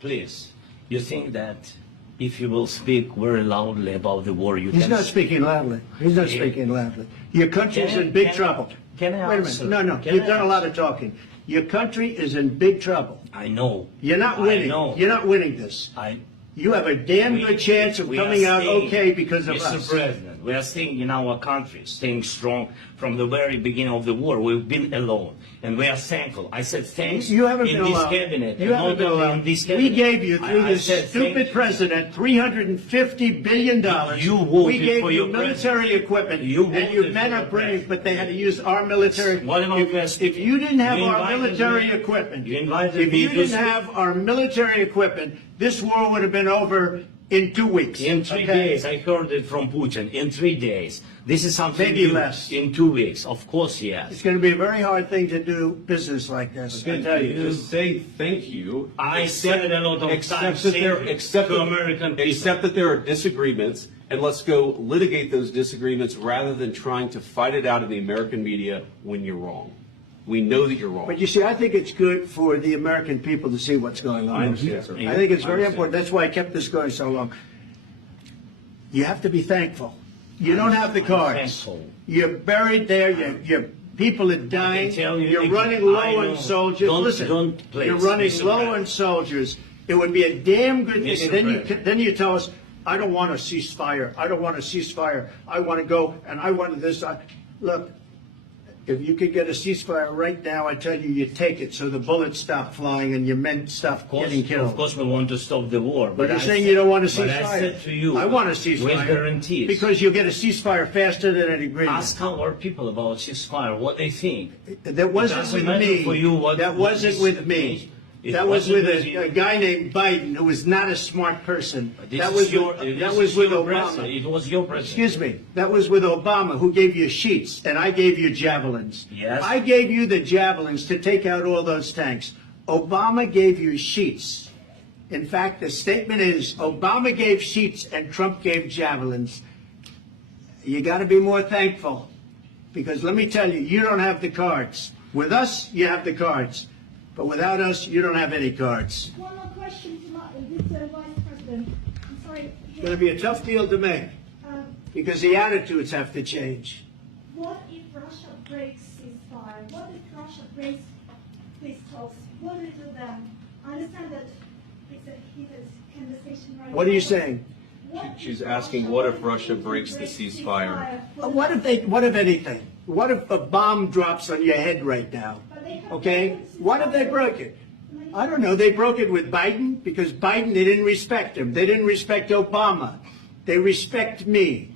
Please, you think that if you will speak very loudly about the war, you can... He's not speaking loudly. He's not speaking loudly. Your country is in big trouble. Can I Wait a minute. No. You've done a lot of talking. Your country is in big trouble. I know. You're not winning. You're not winning this. You have a damn good chance of coming out okay because of us. Mr. President, we are staying in our country, staying strong from the very beginning of the war. We've been alone, and we are thankful. I said thanks you haven't in been this alone. cabinet. You haven't been alone. We gave you, through this stupid president, $350 billion. We gave you military equipment, and your men are brave, but they had to use our military. If you didn't have our military equipment, this war would have been over in 2 weeks. In 3 days, I heard it from Putin. In 3 days. This is something maybe less. In 2 weeks, of course, yes. It's going to be a very hard thing to do business like this. I tell you. Just say thank you. I said a lot of times except to American people. Except that there are disagreements, and let's go litigate those disagreements rather than trying to fight it out in the American media when you're wrong. We know that you're wrong. But you see, I think it's good for the American people to see what's going on. I understand, sir. I think it's very important. That's why I kept this going so long. You have to be thankful. You don't have the cards. You're buried there. Your people are dying. You're running low on soldiers. Listen, you're running low on soldiers. It would be a damn good thing. And then you tell us, I don't want a ceasefire. I don't want a ceasefire. I want to go and I want this. Look. If you could get a ceasefire right now, I tell you, you take it so the bullets stop flying and your men stop getting killed. Of course, we want to stop the war. But you're saying you don't want a ceasefire. But I said to you, I want a ceasefire. With guarantees. Because you'll get a ceasefire faster than an agreement. Ask our people about ceasefire, what they think. That wasn't with me. That wasn't with me. That was with a guy named Biden, who was not a smart person. That was with Obama. It was your president. Excuse me. That was with Obama, who gave you sheets, and I gave you javelins. Yes. I gave you the javelins to take out all those tanks. Obama gave you sheets. In fact, the statement is Obama gave sheets and Trump gave javelins. You got to be more thankful. Because let me tell you, you don't have the cards. With us, you have the cards. But without us, you don't have any cards. One more question to Vice President. I'm sorry. It's going to be a tough deal to make because the attitudes have to change. What if Russia breaks ceasefire? What if Russia breaks peace talks? What will you do then? I understand that it's a heated conversation right now. What are you saying? She's asking, what if Russia breaks the ceasefire? What if anything? What if a bomb drops on your head right now? Okay? What if they broke it? I don't know. They broke it with Biden because Biden, they didn't respect him. They didn't respect Obama. They respect me.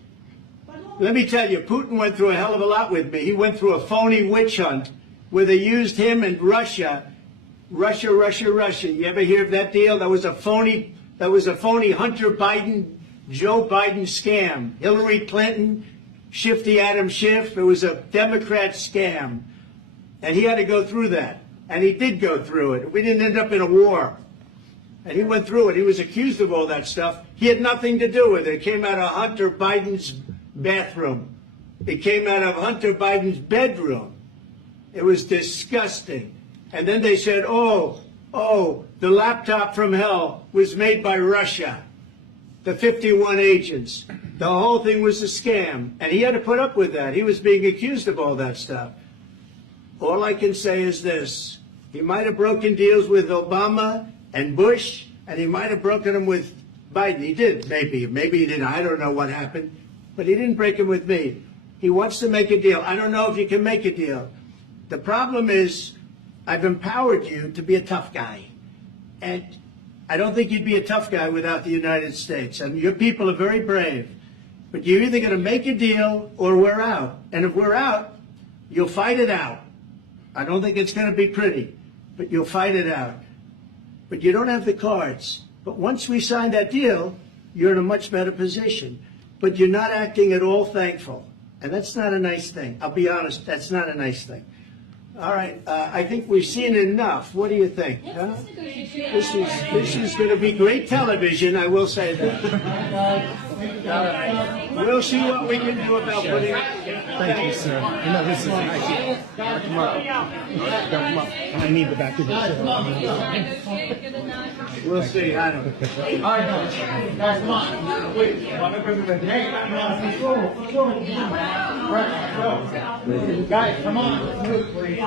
Let me tell you, Putin went through a hell of a lot with me. He went through a phony witch hunt where they used him and Russia. Russia. You ever hear of that deal? That was a phony Hunter Biden, Joe Biden scam. Hillary Clinton, Shifty Adam Schiff. It was a Democrat scam. And he had to go through that. And he did go through it. We didn't end up in a war. And he went through it. He was accused of all that stuff. He had nothing to do with it. It came out of Hunter Biden's bathroom. It came out of Hunter Biden's bedroom. It was disgusting. And then they said, oh, the laptop from hell was made by Russia. The 51 agents. The whole thing was a scam. And he had to put up with that. He was being accused of all that stuff. All I can say is this. He might have broken deals with Obama and Bush, and he might have broken them with Biden. He did, maybe. Maybe he didn't. I don't know what happened. But he didn't break them with me. He wants to make a deal. I don't know if you can make a deal. The problem is I've empowered you to be a tough guy. And I don't think you'd be a tough guy without the United States. And your people are very brave. But you're either going to make a deal or we're out. And if we're out, you'll fight it out. I don't think it's going to be pretty, but you'll fight it out. But you don't have the cards. But once we sign that deal, you're in a much better position. But you're not acting at all thankful. And that's not a nice thing. I'll be honest, that's not a nice thing. All right, I think we've seen enough. What do you think? Huh? This is going to be great television, I will say that. All right. We'll see what we can do about putting it together. Thank you, sir. You know, this is nice. Come up. I need the back of the show. We'll see. I don't know. All right, guys, come on. Wait, hey, guys, come on. Move, please.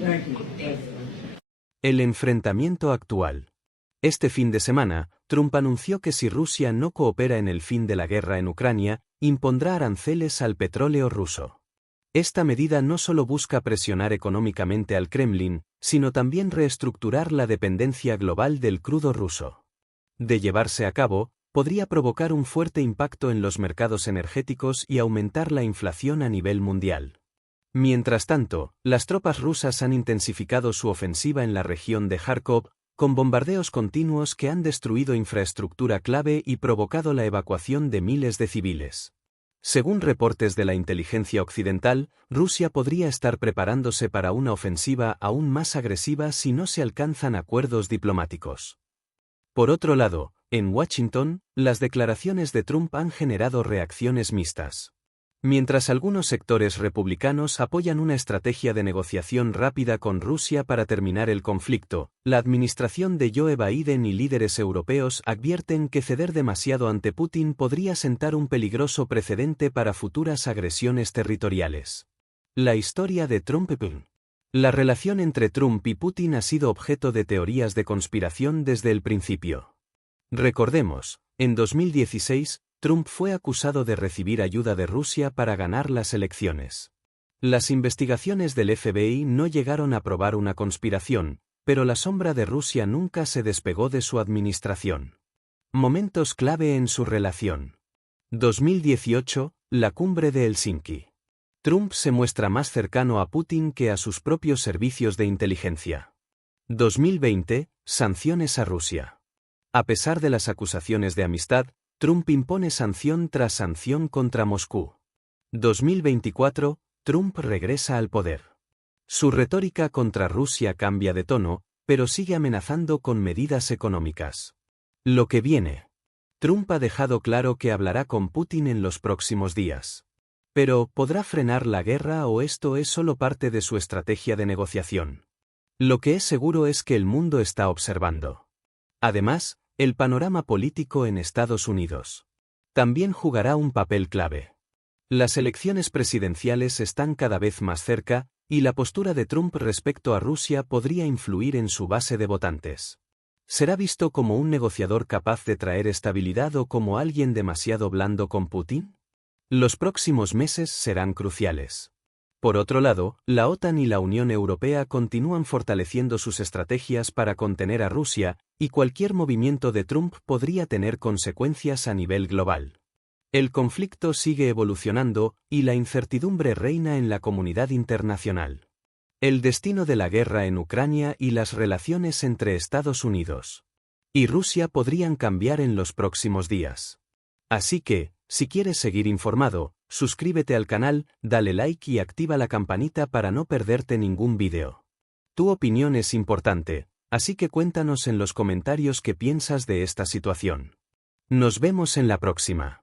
Thank you. El enfrentamiento actual. Este fin de semana, Trump anunció que si Rusia no coopera en el fin de la guerra en Ucrania, impondrá aranceles al petróleo ruso. Esta medida no solo busca presionar económicamente al Kremlin, sino también reestructurar la dependencia global del crudo ruso. De llevarse a cabo, podría provocar un fuerte impacto en los mercados energéticos y aumentar la inflación a nivel mundial. Mientras tanto, las tropas rusas han intensificado su ofensiva en la región de Kharkov, con bombardeos continuos que han destruido infraestructura clave y provocado la evacuación de miles de civiles. Según reportes de la inteligencia occidental, Rusia podría estar preparándose para una ofensiva aún más agresiva si no se alcanzan acuerdos diplomáticos. Por otro lado, en Washington, las declaraciones de Trump han generado reacciones mixtas. Mientras algunos sectores republicanos apoyan una estrategia de negociación rápida con Rusia para terminar el conflicto, la administración de Joe Biden y líderes europeos advierten que ceder demasiado ante Putin podría sentar un peligroso precedente para futuras agresiones territoriales. La historia de Trump y Putin. La relación entre Trump y Putin ha sido objeto de teorías de conspiración desde el principio. Recordemos, en 2016, Trump fue acusado de recibir ayuda de Rusia para ganar las elecciones. Las investigaciones del FBI no llegaron a probar una conspiración, pero la sombra de Rusia nunca se despegó de su administración. Momentos clave en su relación. 2018, la cumbre de Helsinki. Trump se muestra más cercano a Putin que a sus propios servicios de inteligencia. 2020, sanciones a Rusia. A pesar de las acusaciones de amistad, Trump impone sanción tras sanción contra Moscú. 2024, Trump regresa al poder. Su retórica contra Rusia cambia de tono, pero sigue amenazando con medidas económicas. Lo que viene. Trump ha dejado claro que hablará con Putin en los próximos días. Pero, ¿podrá frenar la guerra o esto es solo parte de su estrategia de negociación? Lo que es seguro es que el mundo está observando. Además, el panorama político en Estados Unidos también jugará un papel clave. Las elecciones presidenciales están cada vez más cerca, y la postura de Trump respecto a Rusia podría influir en su base de votantes. ¿Será visto como un negociador capaz de traer estabilidad o como alguien demasiado blando con Putin? Los próximos meses serán cruciales. Por otro lado, la OTAN y la Unión Europea continúan fortaleciendo sus estrategias para contener a Rusia, y cualquier movimiento de Trump podría tener consecuencias a nivel global. El conflicto sigue evolucionando, y la incertidumbre reina en la comunidad internacional. El destino de la guerra en Ucrania y las relaciones entre Estados Unidos y Rusia podrían cambiar en los próximos días. Así que, si quieres seguir informado, suscríbete al canal, dale like y activa la campanita para no perderte ningún vídeo. Tu opinión es importante, así que cuéntanos en los comentarios qué piensas de esta situación. Nos vemos en la próxima.